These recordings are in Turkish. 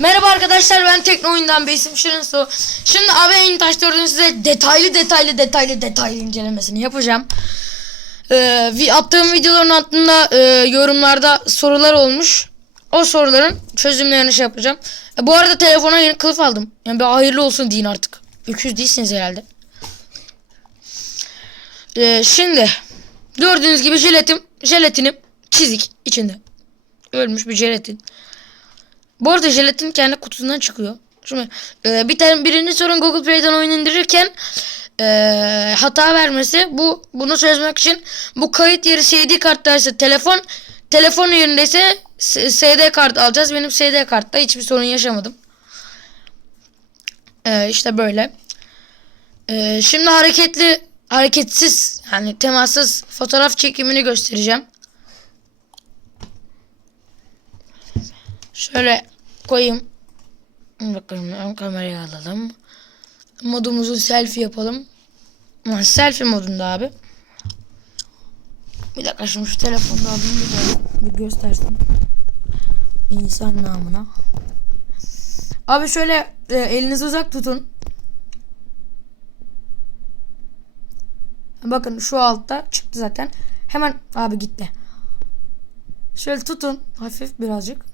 Merhaba arkadaşlar ben Tekno Oyundan Besim Şirin Su. Şimdi en taş dördünün size detaylı detaylı detaylı detaylı incelemesini yapacağım. Ee, attığım videoların altında e, yorumlarda sorular olmuş. O soruların çözümlerini şey yapacağım. E, bu arada telefona yeni kılıf aldım. Yani bir hayırlı olsun deyin artık. 300 değilsiniz herhalde. Ee, şimdi gördüğünüz gibi jelatin, jelatinim çizik içinde. Ölmüş bir jelatin. Bu arada jelatin kendi kutusundan çıkıyor. Şimdi e, bir tane birinci sorun Google Play'den oyun indirirken e, hata vermesi. Bu bunu çözmek için bu kayıt yeri CD karttaysa telefon telefon yerindeyse SD kart alacağız. Benim SD kartta hiçbir sorun yaşamadım. E, işte böyle. E, şimdi hareketli hareketsiz yani temassız fotoğraf çekimini göstereceğim. Şöyle koyayım. Bakalım ön kamerayı alalım. Modumuzu selfie yapalım. Selfie modunda abi. Bir dakika şimdi şu telefonu da alayım bir, bir göstersin. İnsan namına. Abi şöyle e, elinizi uzak tutun. Bakın şu altta çıktı zaten. Hemen abi gitti. Şöyle tutun hafif birazcık.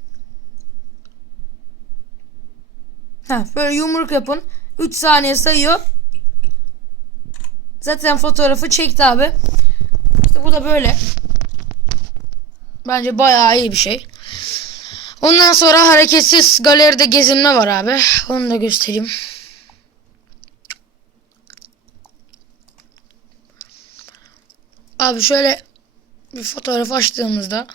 Ha, böyle yumruk yapın. 3 saniye sayıyor. Zaten fotoğrafı çekti abi. İşte bu da böyle. Bence bayağı iyi bir şey. Ondan sonra hareketsiz galeride gezinme var abi. Onu da göstereyim. Abi şöyle bir fotoğraf açtığımızda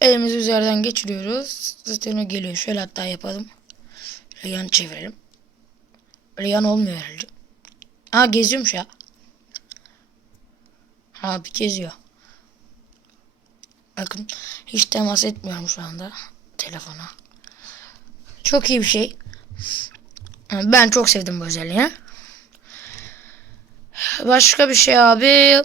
elimizi üzerinden geçiriyoruz. Zaten o geliyor. Şöyle hatta yapalım. Şöyle çevirelim. Öyle olmuyor herhalde. Aa geziyormuş ya. Abi geziyor. Bakın hiç temas etmiyorum şu anda telefona. Çok iyi bir şey. Ben çok sevdim bu özelliği. Başka bir şey abi.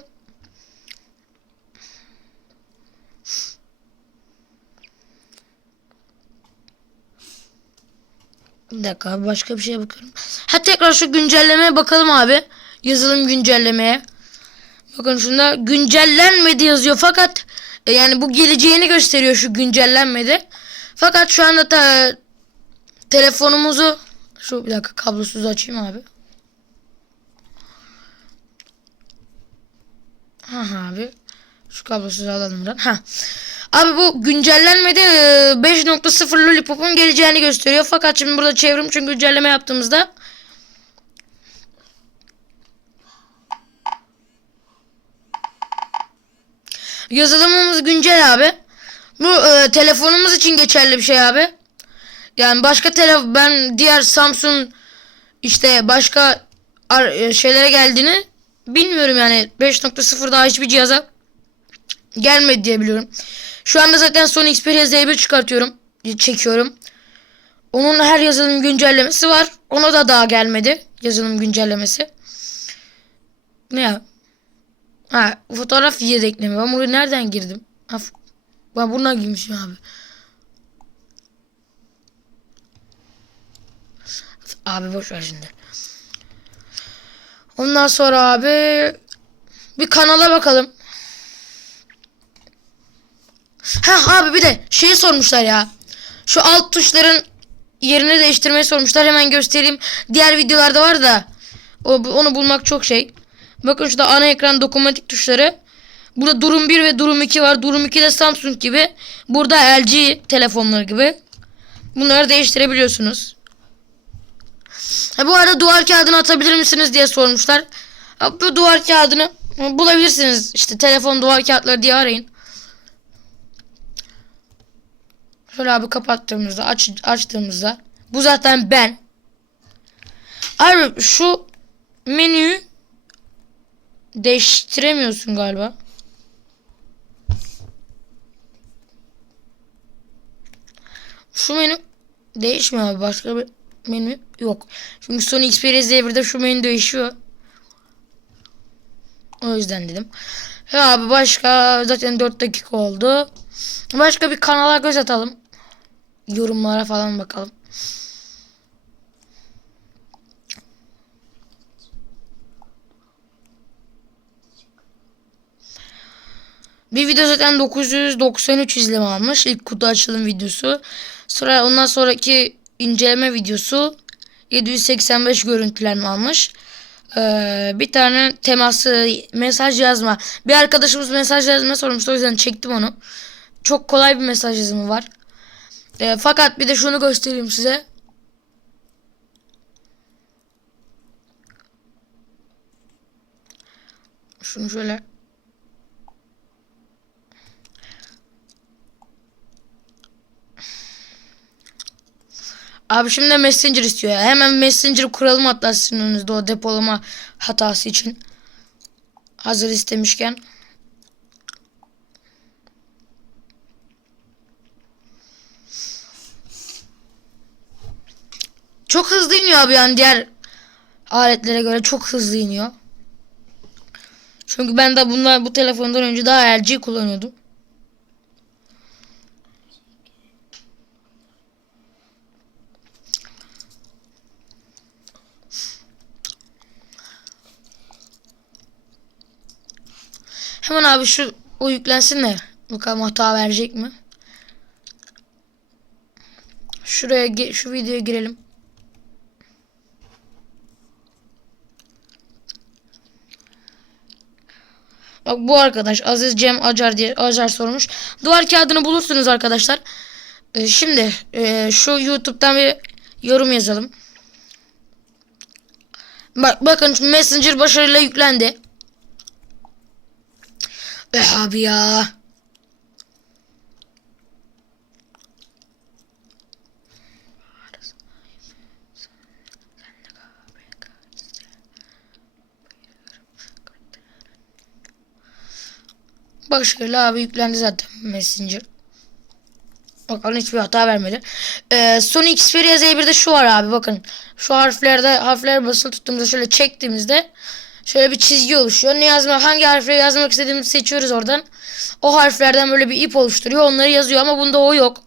Bir dakika abi başka bir şeye bakıyorum. Ha tekrar şu güncellemeye bakalım abi. Yazılım güncellemeye. Bakın şunda güncellenmedi yazıyor fakat e, yani bu geleceğini gösteriyor şu güncellenmedi. Fakat şu anda ta, telefonumuzu şu bir dakika kablosuz açayım abi. Ha abi. Şu kablosuz alalım buradan. Ha. Abi bu güncellenmedi. Ee, 5.0 Lollipop'un geleceğini gösteriyor. Fakat şimdi burada çevrim için güncelleme yaptığımızda yazılımımız güncel abi. Bu e, telefonumuz için geçerli bir şey abi. Yani başka telefon ben diğer Samsung işte başka e, şeylere geldiğini bilmiyorum yani 5.0 daha hiçbir cihaza gelmedi diye biliyorum. Şu anda zaten Sony Xperia Z1 çıkartıyorum. Çekiyorum. Onun her yazılım güncellemesi var. Ona da daha gelmedi. Yazılım güncellemesi. Ne ya? Ha fotoğraf yedekleme. Ben buraya nereden girdim? Ha, ben buradan girmişim abi. Abi boş ver şimdi. Ondan sonra abi bir kanala bakalım. Ha abi bir de şeyi sormuşlar ya. Şu alt tuşların yerini değiştirmeyi sormuşlar. Hemen göstereyim. Diğer videolarda var da o, onu bulmak çok şey. Bakın şurada ana ekran dokunmatik tuşları. Burada durum 1 ve durum 2 var. Durum 2 de Samsung gibi. Burada LG telefonları gibi. Bunları değiştirebiliyorsunuz. Ha, bu arada duvar kağıdını atabilir misiniz diye sormuşlar. Ha, bu duvar kağıdını bulabilirsiniz. İşte telefon duvar kağıtları diye arayın. Şöyle abi kapattığımızda aç, açtığımızda bu zaten ben. Abi şu menüyü değiştiremiyorsun galiba. Şu menü değişmiyor abi. Başka bir menü yok. Çünkü Sony Xperia Z1'de şu menü değişiyor. O yüzden dedim. Ya abi başka zaten 4 dakika oldu. Başka bir kanala göz atalım. Yorumlara falan bakalım. Bir video zaten 993 izleme almış. İlk kutu açılım videosu. Sonra ondan sonraki inceleme videosu 785 görüntülenme almış. Ee, bir tane teması mesaj yazma. Bir arkadaşımız mesaj yazma sormuştu o yüzden çektim onu. Çok kolay bir mesaj yazımı var. Ee, fakat bir de şunu göstereyim size. Şunu şöyle Abi şimdi Messenger istiyor ya. Hemen Messenger kuralım hatta sizin önünüzde o depolama hatası için. Hazır istemişken. Çok hızlı iniyor abi yani diğer aletlere göre çok hızlı iniyor. Çünkü ben de bunlar bu telefondan önce daha LG kullanıyordum. Hemen abi şu o yüklensin de bakalım hata verecek mi? Şuraya şu videoya girelim. Bak bu arkadaş Aziz Cem Acar diye Acar sormuş. Duvar kağıdını bulursunuz arkadaşlar. Ee, şimdi e, şu YouTube'dan bir yorum yazalım. Bak bakın Messenger başarıyla yüklendi. Eh abi ya. Bak şöyle abi yüklendi zaten Messenger. Bakalım hiçbir hata vermedi. Ee, Sony Xperia Z1'de şu var abi bakın. Şu harflerde harfler basılı tuttuğumuzda şöyle çektiğimizde şöyle bir çizgi oluşuyor. Ne yazma hangi harfleri yazmak istediğimizi seçiyoruz oradan. O harflerden böyle bir ip oluşturuyor. Onları yazıyor ama bunda o yok.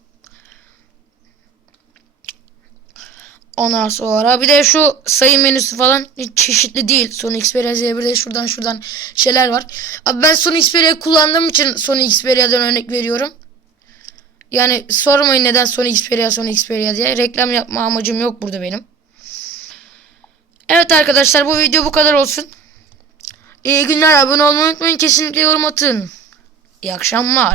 Ondan sonra bir de şu sayı menüsü falan hiç çeşitli değil. Sony Xperia Z1'de şuradan şuradan şeyler var. Abi ben Sony Xperia'yı kullandığım için Sony Xperia'dan örnek veriyorum. Yani sormayın neden Sony Xperia Sony Xperia diye. Reklam yapma amacım yok burada benim. Evet arkadaşlar bu video bu kadar olsun. İyi günler abone olmayı unutmayın. Kesinlikle yorum atın. İyi akşamlar.